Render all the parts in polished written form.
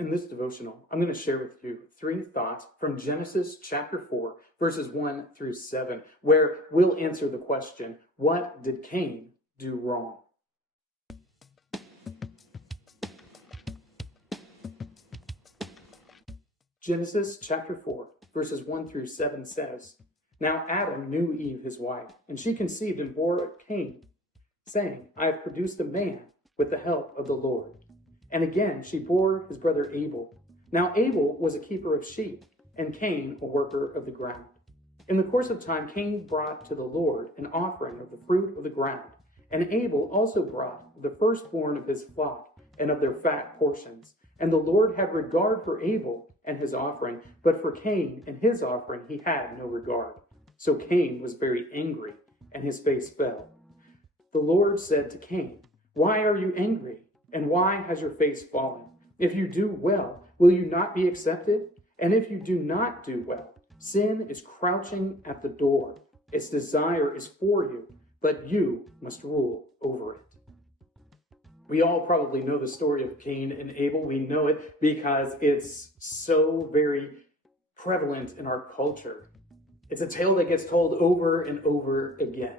In this devotional, I'm going to share with you 3 thoughts from Genesis chapter 4, verses 1 through 7, where we'll answer the question, what did Cain do wrong? Genesis chapter 4, verses 1 through 7 says, Now Adam knew Eve his wife, and she conceived and bore Cain, saying, I have produced a man with the help of the Lord. And again she bore his brother Abel. Now Abel was a keeper of sheep, and Cain a worker of the ground. In the course of time, Cain brought to the Lord an offering of the fruit of the ground, and Abel also brought the firstborn of his flock and of their fat portions. And the Lord had regard for Abel and his offering, but for Cain and his offering he had no regard. So Cain was very angry, and his face fell. The Lord said to Cain, Why are you angry? And why has your face fallen? If you do well, will you not be accepted? And if you do not do well, sin is crouching at the door. Its desire is for you, but you must rule over it. We all probably know the story of Cain and Abel. We know it because it's so very prevalent in our culture. It's a tale that gets told over and over again.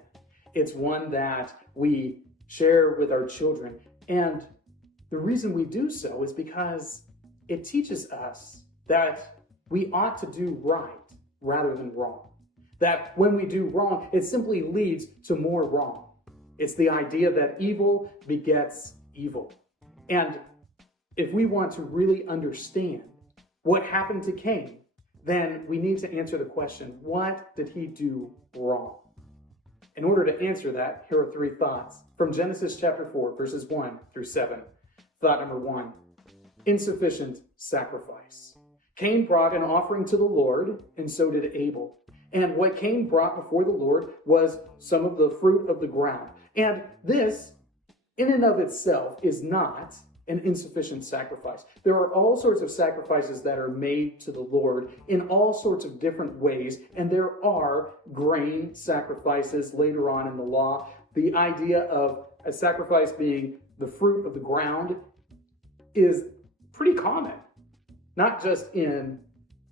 It's one that we share with our children. And the reason we do so is because it teaches us that we ought to do right rather than wrong. That when we do wrong, it simply leads to more wrong. It's the idea that evil begets evil. And if we want to really understand what happened to Cain, then we need to answer the question, what did he do wrong? In order to answer that, here are 3 thoughts from Genesis chapter 4, verses 1 through 7. Thought number 1, insufficient sacrifice. Cain brought an offering to the Lord, and so did Abel. And what Cain brought before the Lord was some of the fruit of the ground. And this, in and of itself, is not an insufficient sacrifice. There are all sorts of sacrifices that are made to the Lord in all sorts of different ways, and there are grain sacrifices later on in the law. The idea of a sacrifice being the fruit of the ground is pretty common, not just in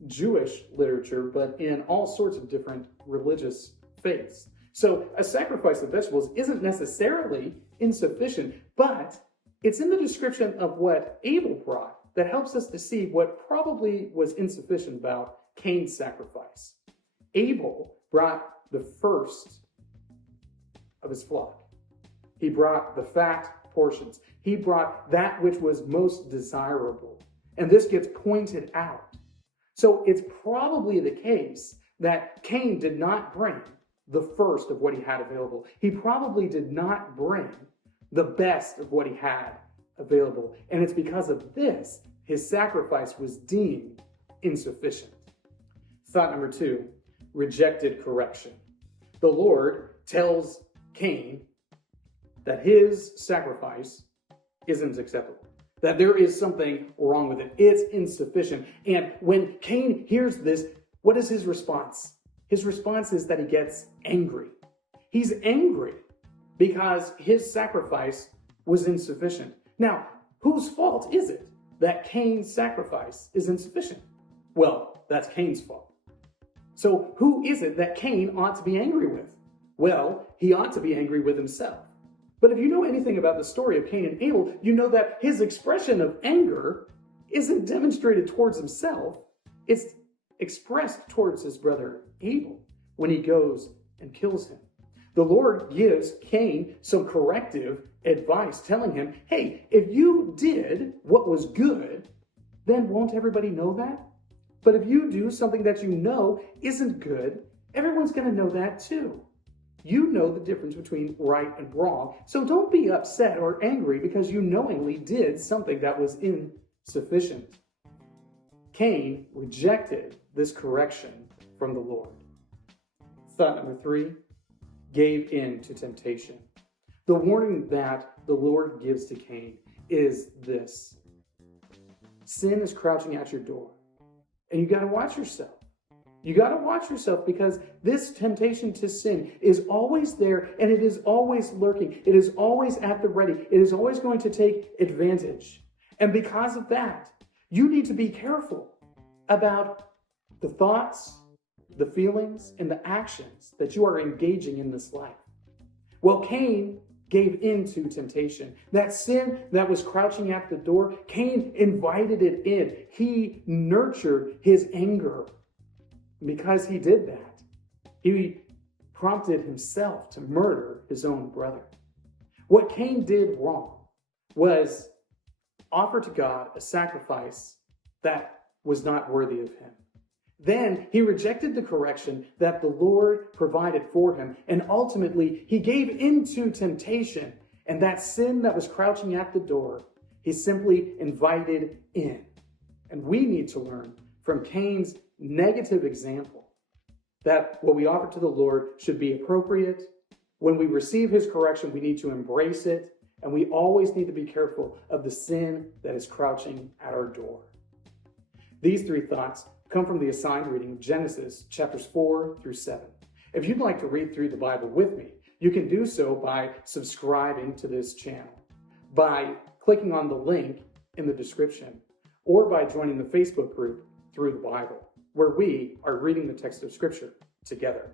Jewish literature, but in all sorts of different religious faiths. So a sacrifice of vegetables isn't necessarily insufficient, but it's in the description of what Abel brought that helps us to see what probably was insufficient about Cain's sacrifice. Abel brought the first of his flock. He brought the fat portions. He brought that which was most desirable. And this gets pointed out. So it's probably the case that Cain did not bring the first of what he had available. He probably did not bring the best of what he had available. And it's because of this, his sacrifice was deemed insufficient. Thought number 2, rejected correction. The Lord tells Cain that his sacrifice isn't acceptable, that there is something wrong with it. It's insufficient. And when Cain hears this, what is his response? His response is that he gets angry. He's angry because his sacrifice was insufficient. Now, whose fault is it that Cain's sacrifice is insufficient? Well, that's Cain's fault. So who is it that Cain ought to be angry with? Well, he ought to be angry with himself. But if you know anything about the story of Cain and Abel, you know that his expression of anger isn't demonstrated towards himself. It's expressed towards his brother Abel when he goes and kills him. The Lord gives Cain some corrective advice, telling him, hey, if you did what was good, then won't everybody know that? But if you do something that you know isn't good, everyone's going to know that too. You know the difference between right and wrong, so don't be upset or angry because you knowingly did something that was insufficient. Cain rejected this correction from the Lord. Thought number 3, gave in to temptation. The warning that the Lord gives to Cain is this: sin is crouching at your door, and you got to watch yourself. You got to watch yourself because this temptation to sin is always there and it is always lurking. It is always at the ready. It is always going to take advantage. And because of that, You need to be careful about the thoughts, the feelings, and the actions that you are engaging in this life. Well, Cain gave in to temptation. That sin that was crouching at the door, Cain invited it in. He nurtured his anger. Because he did that, he prompted himself to murder his own brother. What Cain did wrong was offer to God a sacrifice that was not worthy of him. Then he rejected the correction that the Lord provided for him, and ultimately he gave into temptation, and that sin that was crouching at the door, he simply invited in. And we need to learn from Cain's negative example that what we offer to the Lord should be appropriate. When we receive his correction, we need to embrace it, and we always need to be careful of the sin that is crouching at our door. These three thoughts come from the assigned reading of Genesis chapters 4 through 7. If you'd like to read through the Bible with me, you can do so by subscribing to this channel, by clicking on the link in the description, or by joining the Facebook group Through the Bible, where we are reading the text of Scripture together.